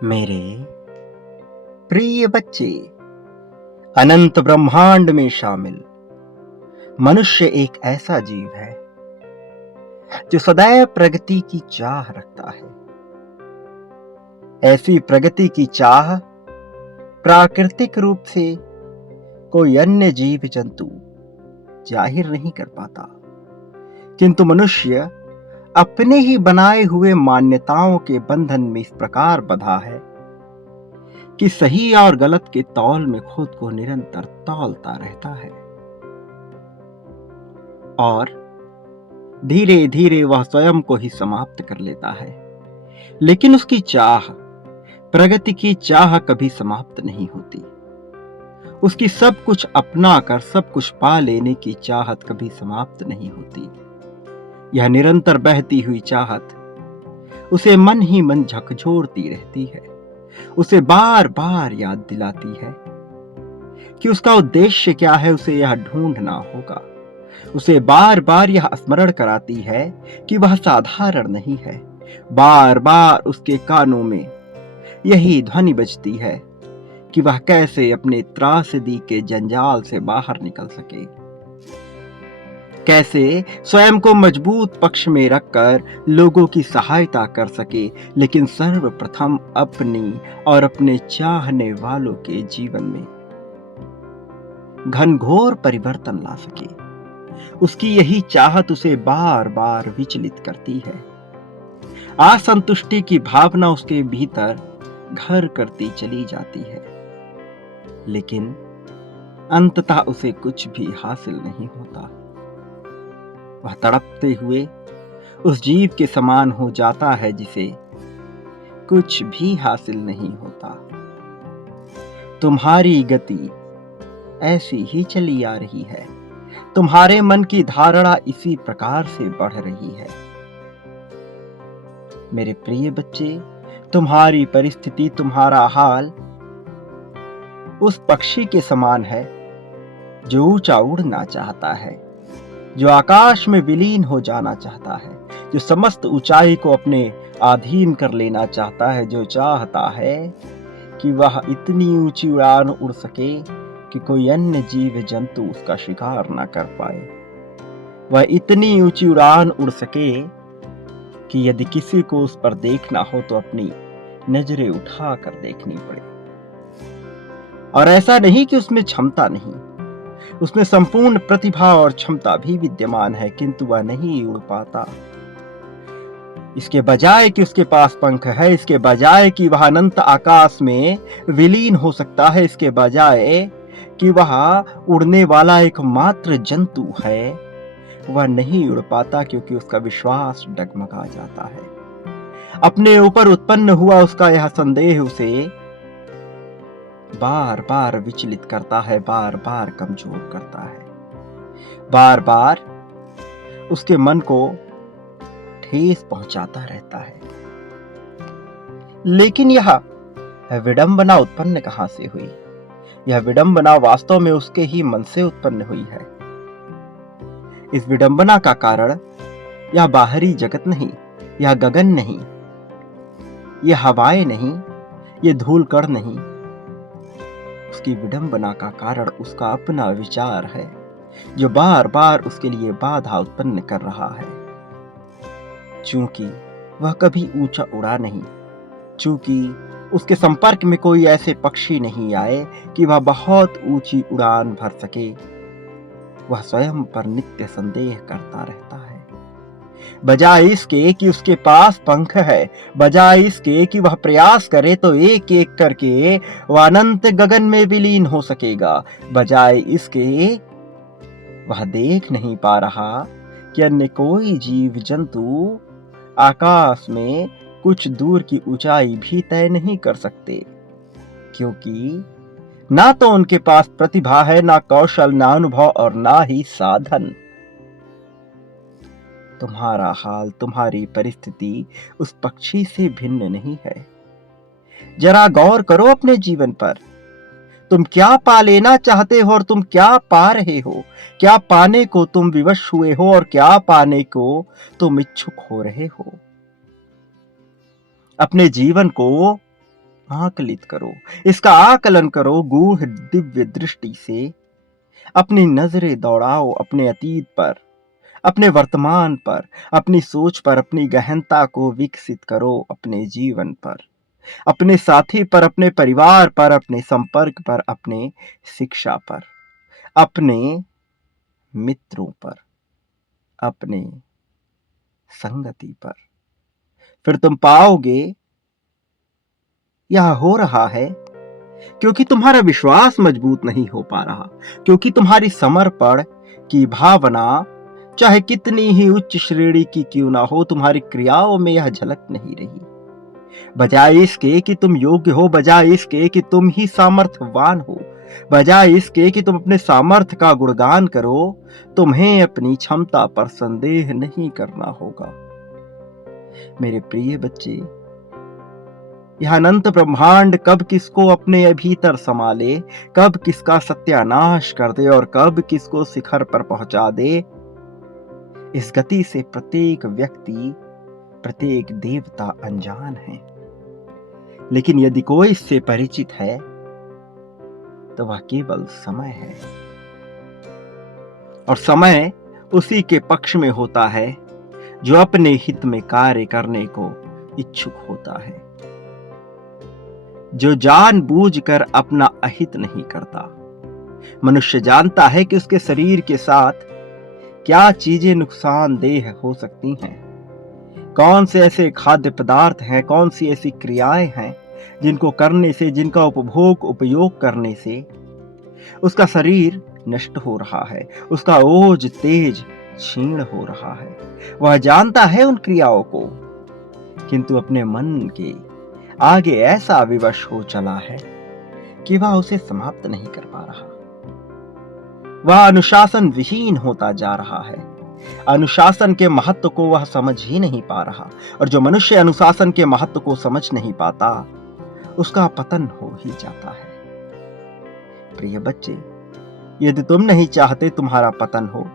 मेरे प्रिय बच्चे, अनंत ब्रह्मांड में शामिल मनुष्य एक ऐसा जीव है जो सदैव प्रगति की चाह रखता है। ऐसी प्रगति की चाह प्राकृतिक रूप से कोई अन्य जीव जंतु जाहिर नहीं कर पाता, किंतु मनुष्य अपने ही बनाए हुए मान्यताओं के बंधन में इस प्रकार बंधा है कि सही और गलत के तौल में खुद को निरंतर तौलता रहता है और धीरे धीरे वह स्वयं को ही समाप्त कर लेता है। लेकिन उसकी चाह, प्रगति की चाह कभी समाप्त नहीं होती। उसकी सब कुछ अपना कर सब कुछ पा लेने की चाहत कभी समाप्त नहीं होती। यह निरंतर बहती हुई चाहत उसे मन ही मन झकझोरती रहती है, उसे बार बार याद दिलाती है कि उसका उद्देश्य क्या है। उसे यह ढूंढना होगा। उसे बार बार यह स्मरण कराती है कि वह साधारण नहीं है। बार बार उसके कानों में यही ध्वनि बजती है कि वह कैसे अपने त्रासदी के जंजाल से बाहर निकल सके, कैसे स्वयं को मजबूत पक्ष में रखकर लोगों की सहायता कर सके, लेकिन सर्वप्रथम अपनी और अपने चाहने वालों के जीवन में घनघोर परिवर्तन ला सके। उसकी यही चाहत उसे बार बार विचलित करती है। असंतुष्टि की भावना उसके भीतर घर करती चली जाती है, लेकिन अंततः उसे कुछ भी हासिल नहीं होता। वह तड़पते हुए उस जीव के समान हो जाता है जिसे कुछ भी हासिल नहीं होता। तुम्हारी गति ऐसी ही चली आ रही है। तुम्हारे मन की धारणा इसी प्रकार से बढ़ रही है। मेरे प्रिय बच्चे, तुम्हारी परिस्थिति, तुम्हारा हाल उस पक्षी के समान है जो ऊंचा उड़ना चाहता है, जो आकाश में विलीन हो जाना चाहता है, जो समस्त ऊंचाई को अपने अधीन कर लेना चाहता है, जो चाहता है कि वह इतनी ऊंची उड़ान उड़ सके कि कोई अन्य जीव जंतु उसका शिकार ना कर पाए। वह इतनी ऊंची उड़ान उड़ सके कि यदि किसी को उस पर देखना हो तो अपनी नजरें उठाकर देखनी पड़े। और ऐसा नहीं कि उसमें क्षमता नहीं, उसमें संपूर्ण प्रतिभा और क्षमता भी विद्यमान है, किंतु वह नहीं उड़ पाता। इसके बजाय कि उसके पास पंख है, इसके बजाय कि वह अनंत आकाश में विलीन हो सकता है, इसके बजाय कि वह उड़ने वाला एकमात्र जंतु है, वह नहीं उड़ पाता, क्योंकि उसका विश्वास डगमगा जाता है। अपने ऊपर उत्पन्न हुआ उसका यह संदेह उसे बार बार विचलित करता है, बार बार कमजोर करता है, बार बार उसके मन को ठेस पहुंचाता रहता है। लेकिन यह विडंबना उत्पन्न कहां से हुई? यह विडंबना वास्तव में उसके ही मन से उत्पन्न हुई है। इस विडंबना का कारण यह बाहरी जगत नहीं, यह गगन नहीं, यह हवाएं नहीं, यह धूल कण नहीं। उसकी विडंबना का कारण उसका अपना विचार है, जो बार बार उसके लिए बाधा उत्पन्न कर रहा है। चूंकि वह कभी ऊंचा उड़ा नहीं, चूंकि उसके संपर्क में कोई ऐसे पक्षी नहीं आए कि वह बहुत ऊंची उड़ान भर सके, वह स्वयं पर नित्य संदेह करता रहता है। बजाय इसके कि उसके पास पंख है, बजाय इसके कि वह प्रयास करे तो एक एक करके वह अनंत गगन में विलीन हो सकेगा, बजाय इसके वह देख नहीं पा रहा कि अन्य कोई जीव जंतु आकाश में कुछ दूर की ऊंचाई भी तय नहीं कर सकते, क्योंकि ना तो उनके पास प्रतिभा है, ना कौशल, ना अनुभव और ना ही साधन। तुम्हारा हाल, तुम्हारी परिस्थिति उस पक्षी से भिन्न नहीं है। जरा गौर करो अपने जीवन पर। तुम क्या पा लेना चाहते हो और तुम क्या पा रहे हो? क्या पाने को तुम विवश हुए हो और क्या पाने को तुम इच्छुक हो रहे हो? अपने जीवन को आकलित करो, इसका आकलन करो गूढ़ दिव्य दृष्टि से। अपनी नजरें दौड़ाओ अपने अतीत पर, अपने वर्तमान पर, अपनी सोच पर। अपनी गहनता को विकसित करो अपने जीवन पर, अपने साथी पर, अपने परिवार पर, अपने संपर्क पर, अपने शिक्षा पर, अपने मित्रों पर, अपने संगति पर। फिर तुम पाओगे यह हो रहा है क्योंकि तुम्हारा विश्वास मजबूत नहीं हो पा रहा, क्योंकि तुम्हारी समर्पण की भावना चाहे कितनी ही उच्च श्रेणी की क्यों ना हो, तुम्हारी क्रियाओं में यह झलक नहीं रही। बजाय इसके कि तुम योग्य हो, बजाय इसके कि तुम ही सामर्थ्यवान हो, बजाय इसके कि तुम अपने सामर्थ्य का गुणगान करो, तुम्हें अपनी क्षमता पर संदेह नहीं करना होगा। मेरे प्रिय बच्चे, यह अनंत ब्रह्मांड कब किसको अपने भीतर संभाले, कब किसका सत्यानाश कर दे और कब किसको शिखर पर पहुंचा दे, इस गति से प्रत्येक व्यक्ति, प्रत्येक देवता अनजान है। लेकिन यदि कोई इससे परिचित है तो वह केवल समय है, और समय उसी के पक्ष में होता है जो अपने हित में कार्य करने को इच्छुक होता है, जो जानबूझकर अपना अहित नहीं करता। मनुष्य जानता है कि उसके शरीर के साथ क्या चीजें नुकसानदेह हो सकती हैं, कौन से ऐसे खाद्य पदार्थ हैं, कौन सी ऐसी क्रियाएं हैं जिनको करने से, जिनका उपयोग करने से उसका शरीर नष्ट हो रहा है, उसका ओज तेज क्षीण हो रहा है। वह जानता है उन क्रियाओं को, किंतु अपने मन के आगे ऐसा विवश हो चला है कि वह उसे समाप्त नहीं कर पा रहा। वह अनुशासन विहीन होता जा रहा है, अनुशासन के महत्व को वह समझ ही नहीं पा रहा, और जो मनुष्य अनुशासन के महत्व को समझ नहीं पाता उसका पतन हो ही जाता है। प्रिय बच्चे, यदि तुम नहीं चाहते तुम्हारा पतन हो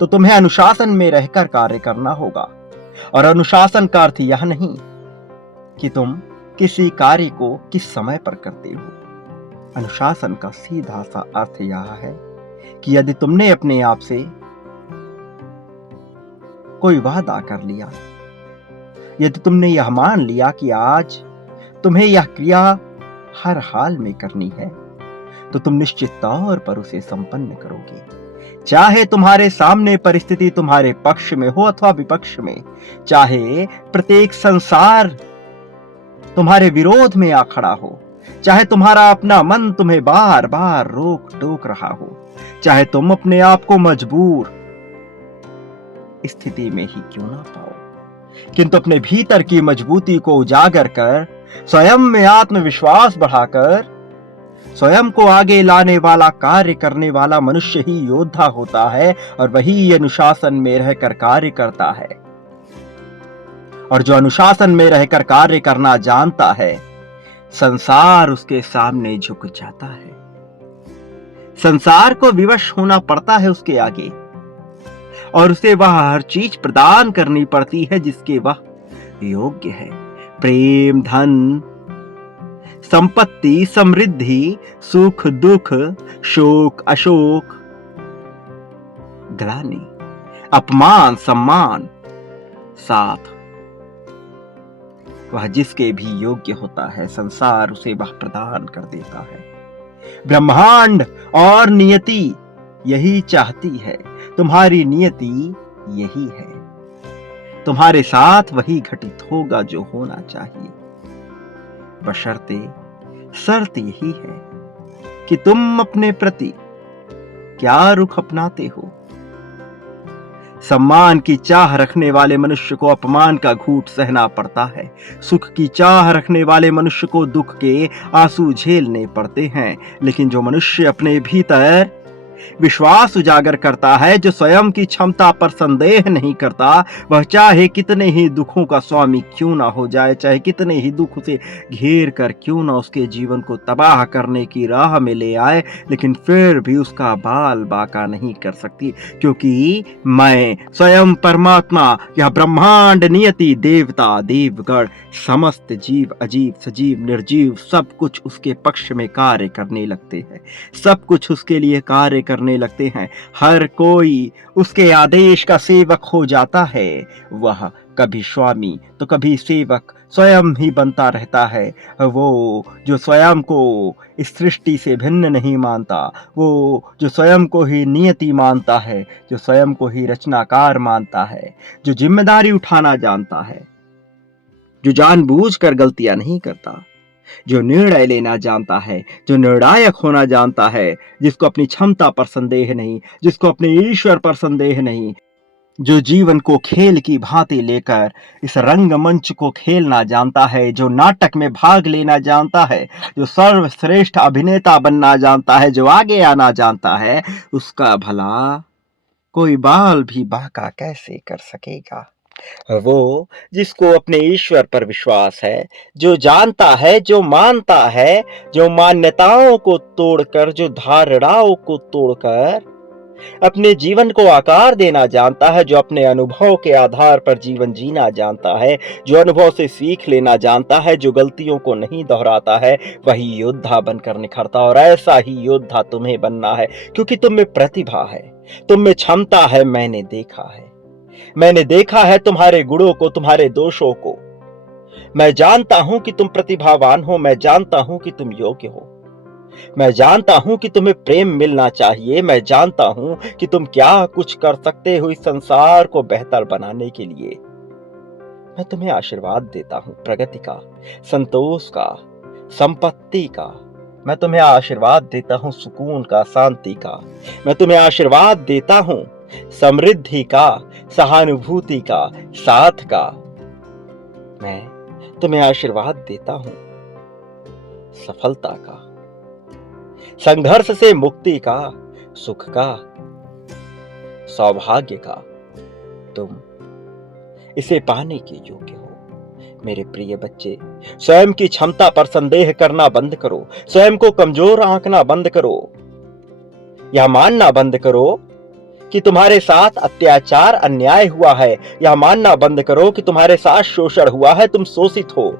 तो तुम्हें अनुशासन में रहकर कार्य करना होगा। और अनुशासन का अर्थ यह नहीं कि तुम किसी कार्य को किस समय पर करते हो। अनुशासन का सीधा सा अर्थ यह है कि यदि तुमने अपने आप से कोई वादा कर लिया, यदि तुमने यह मान लिया कि आज तुम्हें यह क्रिया हर हाल में करनी है, तो तुम निश्चित तौर पर उसे संपन्न करोगे, चाहे तुम्हारे सामने परिस्थिति तुम्हारे पक्ष में हो अथवा विपक्ष में, चाहे प्रत्येक संसार तुम्हारे विरोध में आ खड़ा हो, चाहे तुम्हारा अपना मन तुम्हें बार बार रोक टोक रहा हो, चाहे तुम अपने आप को मजबूर स्थिति में ही क्यों ना पाओ, किंतु अपने भीतर की मजबूती को उजागर कर, स्वयं में आत्मविश्वास बढ़ाकर स्वयं को आगे लाने वाला, कार्य करने वाला मनुष्य ही योद्धा होता है, और वही अनुशासन में रहकर कार्य करता है। और जो अनुशासन में रहकर कार्य करना जानता है, संसार उसके सामने झुक जाता है। संसार को विवश होना पड़ता है उसके आगे, और उसे वह हर चीज प्रदान करनी पड़ती है जिसके वह योग्य है। प्रेम, धन, संपत्ति, समृद्धि, सुख दुख, शोक अशोक, ग्लानि, अपमान सम्मान, साथ वह जिसके भी योग्य होता है, संसार उसे वह प्रदान कर देता है। ब्रह्मांड और नियति यही चाहती है, तुम्हारी नियति यही है, तुम्हारे साथ वही घटित होगा जो होना चाहिए। बशर्ते शर्त यही है कि तुम अपने प्रति क्या रुख अपनाते हो। सम्मान की चाह रखने वाले मनुष्य को अपमान का घूंट सहना पड़ता है, सुख की चाह रखने वाले मनुष्य को दुख के आंसू झेलने पड़ते हैं। लेकिन जो मनुष्य अपने भीतर विश्वास उजागर करता है जो स्वयं की क्षमता पर संदेह नहीं करता। वह चाहे कितने ही दुखों का स्वामी क्यों ना हो जाए, चाहे कितने ही दुख उसे घेर कर क्यों ना उसके जीवन को तबाह करने की राह में ले आए, लेकिन फिर भी उसका बाल बाका नहीं कर सकती, क्योंकि मैं स्वयं परमात्मा, यह ब्रह्मांड, नियति, देवता, देवगण, समस्त जीव, अजीब, सजीव, निर्जीव, सब कुछ उसके पक्ष में कार्य करने लगते हैं। सब कुछ उसके लिए कार्य करने लगते हैं। हर कोई उसके आदेश का सेवक हो जाता है। वह कभी स्वामी तो कभी सेवक स्वयं ही बनता रहता है। वो जो स्वयं को इस सृष्टि से भिन्न नहीं मानता, वो जो स्वयं को ही नियति मानता है, जो स्वयं को ही रचनाकार मानता है, जो जिम्मेदारी उठाना जानता है, जो जानबूझकर गलतियां नहीं करता, जो निर्णय लेना जानता है, जो निर्णायक होना जानता है, जिसको अपनी क्षमता पर संदेह नहीं, जिसको अपने ईश्वर पर संदेह नहीं, जो जीवन को खेल की भांति लेकर इस रंगमंच को खेलना जानता है, जो नाटक में भाग लेना जानता है, जो सर्वश्रेष्ठ अभिनेता बनना जानता है, जो आगे आना जानता है, उसका भला कोई बाल भी बांका कैसे कर सकेगा। वो जिसको अपने ईश्वर पर विश्वास है, जो जानता है, जो मानता है, जो मान्यताओं को तोड़कर, जो धारणाओं को तोड़कर अपने जीवन को आकार देना जानता है, जो अपने अनुभव के आधार पर जीवन जीना जानता है, जो अनुभव से सीख लेना जानता है, जो गलतियों को नहीं दोहराता है, वही योद्धा बनकर निखरता। और ऐसा ही योद्धा तुम्हें बनना है, क्योंकि तुम में प्रतिभा है, तुम में क्षमता है। मैंने देखा है तुम्हारे गुणों को, तुम्हारे दोषों को। मैं जानता हूं कि तुम प्रतिभावान हो, मैं जानता हूं कि तुम योग्य हो, मैं जानता हूं कि तुम्हें प्रेम मिलना चाहिए, मैं जानता हूं कि तुम क्या कुछ कर सकते हो इस संसार को बेहतर बनाने के लिए। मैं तुम्हें आशीर्वाद देता हूं प्रगति का, संतोष का, संपत्ति का। मैं तुम्हें आशीर्वाद देता हूं सुकून का, शांति का। मैं तुम्हें आशीर्वाद देता हूं समृद्धि का, सहानुभूति का, साथ का। मैं तुम्हें आशीर्वाद देता हूं सफलता का, संघर्ष से मुक्ति का, सुख का, सौभाग्य का। तुम इसे पाने के योग्य हो। मेरे प्रिय बच्चे, स्वयं की क्षमता पर संदेह करना बंद करो, स्वयं को कमजोर आंकना बंद करो, यह मानना बंद करो कि तुम्हारे साथ अत्याचार, अन्याय हुआ है। यह मानना बंद करो कि तुम्हारे साथ शोषण हुआ है, तुम शोषित हो,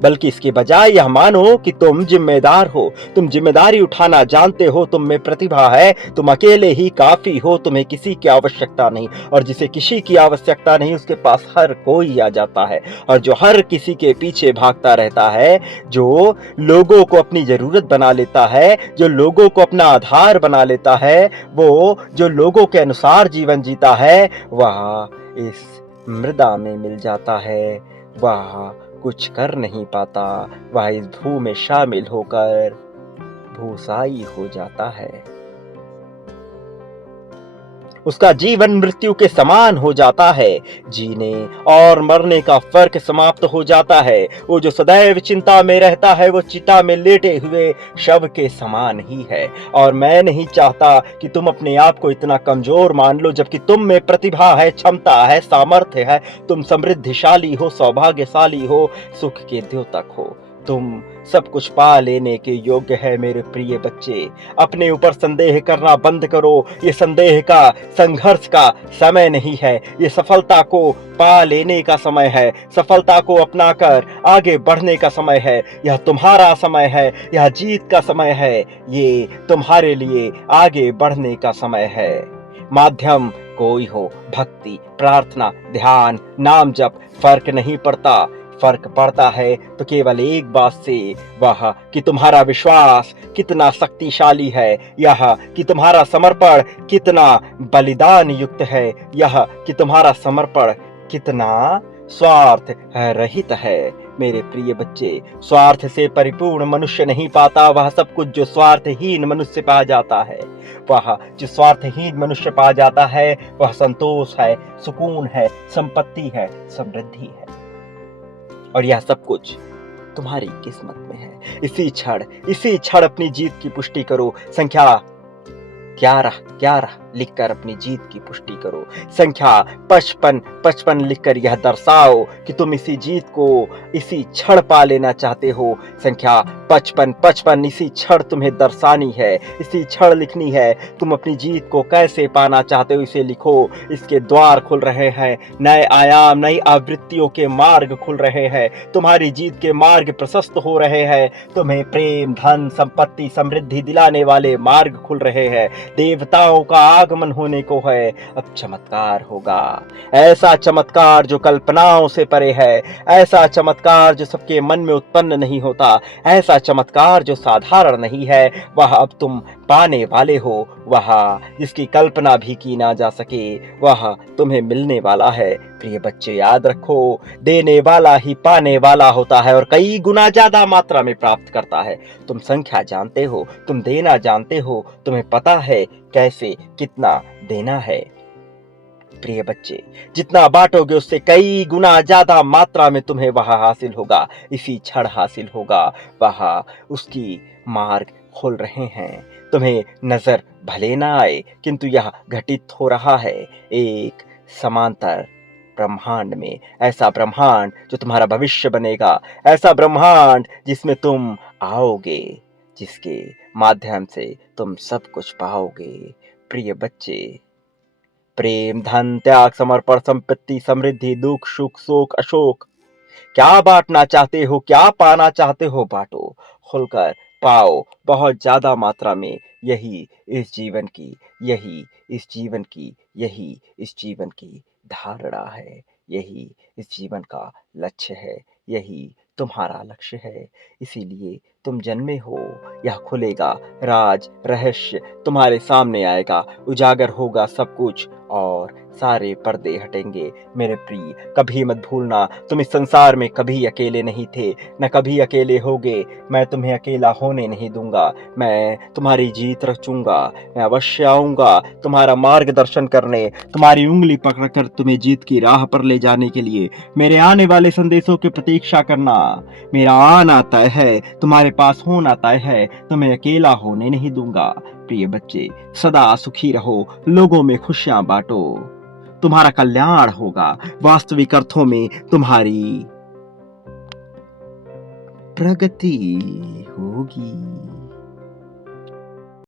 बल्कि इसके बजाय यह मानो कि तुम जिम्मेदार हो, तुम जिम्मेदारी उठाना जानते हो, तुम में प्रतिभा है, तुम अकेले ही काफी हो, तुम्हें किसी की आवश्यकता नहीं। और जिसे किसी की आवश्यकता नहीं, उसके पास हर कोई आ जाता है। और जो हर किसी के पीछे भागता रहता है, जो लोगों को अपनी जरूरत बना लेता है, जो लोगों को अपना आधार बना लेता है, वो जो लोगों के अनुसार जीवन जीता है, वह इस मृदा में मिल जाता है, वह कुछ कर नहीं पाता, वह इस भू में शामिल होकर भूसाई हो जाता है। उसका जीवन मृत्यु के समान हो जाता है, जीने और मरने का फर्क समाप्त हो जाता है। वो जो सदैव चिंता में रहता है, वो चिता में लेटे हुए शव के समान ही है। और मैं नहीं चाहता कि तुम अपने आप को इतना कमजोर मान लो, जबकि तुम में प्रतिभा है, क्षमता है, सामर्थ्य है, तुम समृद्धिशाली हो, सौभाग्यशाली हो, सुख के द्योतक हो, तुम सब कुछ पा लेने के योग्य है। मेरे प्रिय बच्चे, अपने ऊपर संदेह करना बंद करो। ये संदेह का, संघर्ष का समय नहीं है, ये सफलता को पा लेने का समय है, सफलता को अपनाकर आगे बढ़ने का समय है। यह तुम्हारा समय है, यह जीत का समय है, ये तुम्हारे लिए आगे बढ़ने का समय है। माध्यम कोई हो, भक्ति, प्रार्थना, ध्यान, नाम जप, फर्क नहीं पड़ता। फर्क पड़ता है तो केवल एक बात से, वह कि तुम्हारा विश्वास कितना शक्तिशाली है, यह कि तुम्हारा समर्पण कितना बलिदान युक्त है, यह कि तुम्हारा समर्पण कितना स्वार्थ रहित है। मेरे प्रिय बच्चे, स्वार्थ से परिपूर्ण मनुष्य नहीं पाता वह सब कुछ जो स्वार्थहीन मनुष्य पा जाता है। वह जो स्वार्थहीन मनुष्य पा जाता है, वह संतोष है, सुकून है, संपत्ति है, समृद्धि है। और यह सब कुछ तुम्हारी किस्मत में है। इसी क्षण अपनी जीत की पुष्टि करो। संख्या 11 11 लिखकर अपनी जीत की पुष्टि करो। संख्या 55 55 लिखकर यह दर्शाओ कि तुम इसी जीत को इसी क्षण पा लेना चाहते हो। संख्या 55 55 इसी क्षण तुम्हें दर्शानी है, इसी क्षण लिखनी है। तुम अपनी जीत को कैसे पाना चाहते हो इसे लिखो। इसके द्वार खुल रहे हैं, नए आयाम नई आवृत्तियों के मार्ग खुल रहे हैं, तुम्हारी जीत के मार्ग प्रशस्त हो रहे हैं। तुम्हें प्रेम धन संपत्ति समृद्धि दिलाने वाले मार्ग खुल रहे हैं। देवताओं का आगमन होने को है। अब चमत्कार होगा, ऐसा चमत्कार जो कल्पनाओं से परे है, ऐसा चमत्कार जो सबके मन में उत्पन्न नहीं होता, ऐसा चमत्कार जो साधारण नहीं है। वह अब तुम पाने वाले हो, वह जिसकी कल्पना भी की ना जा सके वह तुम्हें मिलने वाला है। प्रिय बच्चे याद रखो, देने वाला ही पाने वाला होता है और कई गुना ज्यादा मात्रा में प्राप्त करता है। तुम संख्या जानते हो, तुम देना जानते हो, तुम्हें पता है कैसे कितना देना है। प्रिय बच्चे, जितना बांटोगे उससे कई गुना ज्यादा मात्रा में तुम्हें वह हासिल होगा, इसी क्षण हासिल होगा। वह उसकी मार्ग खोल रहे हैं। तुम्हें नजर भले ना आए किंतु यह घटित हो रहा है एक समांतर ब्रह्मांड में। ऐसा ब्रह्मांड जो तुम्हारा भविष्य बनेगा, ऐसा ब्रह्मांड जिसमें तुम आओगे, जिसके माध्यम से तुम सब कुछ पाओगे। प्रिय बच्चे, प्रेम धन त्याग समर्पण संपत्ति समृद्धि दुख सुख शोक अशोक, क्या बांटना चाहते हो, क्या पाना चाहते हो, बांटो, खुलकर पाओ बहुत ज्यादा मात्रा में। यही इस जीवन की यही इस जीवन की यही इस जीवन की धारणा है, यही इस जीवन का लक्ष्य है, यही तुम्हारा लक्ष्य है। इसीलिए तुम जन्मे हो। यह खुलेगा, राज रहस्य तुम्हारे सामने आएगा, उजागर होगा सब कुछ और सारे पर्दे हटेंगे। मेरे प्रिय, कभी मत भूलना, तुम इस संसार में कभी अकेले नहीं थे, न कभी अकेले होगे। मैं तुम्हें अकेला होने नहीं दूंगा, मैं तुम्हारी जीत रचूंगा। मैं अवश्य आऊंगा तुम्हारा मार्गदर्शन करने, तुम्हारी उंगली पकड़कर तुम्हें जीत की राह पर ले जाने के लिए। मेरे आने वाले संदेशों की प्रतीक्षा करना। मेरा आना तय है, तुम्हारे पास होना तय है, तुम्हें अकेला होने नहीं दूंगा। प्रिय बच्चे, सदा सुखी रहो, लोगों में खुशियां बांटो, तुम्हारा कल्याण होगा। वास्तविक अर्थों में तुम्हारी प्रगति होगी।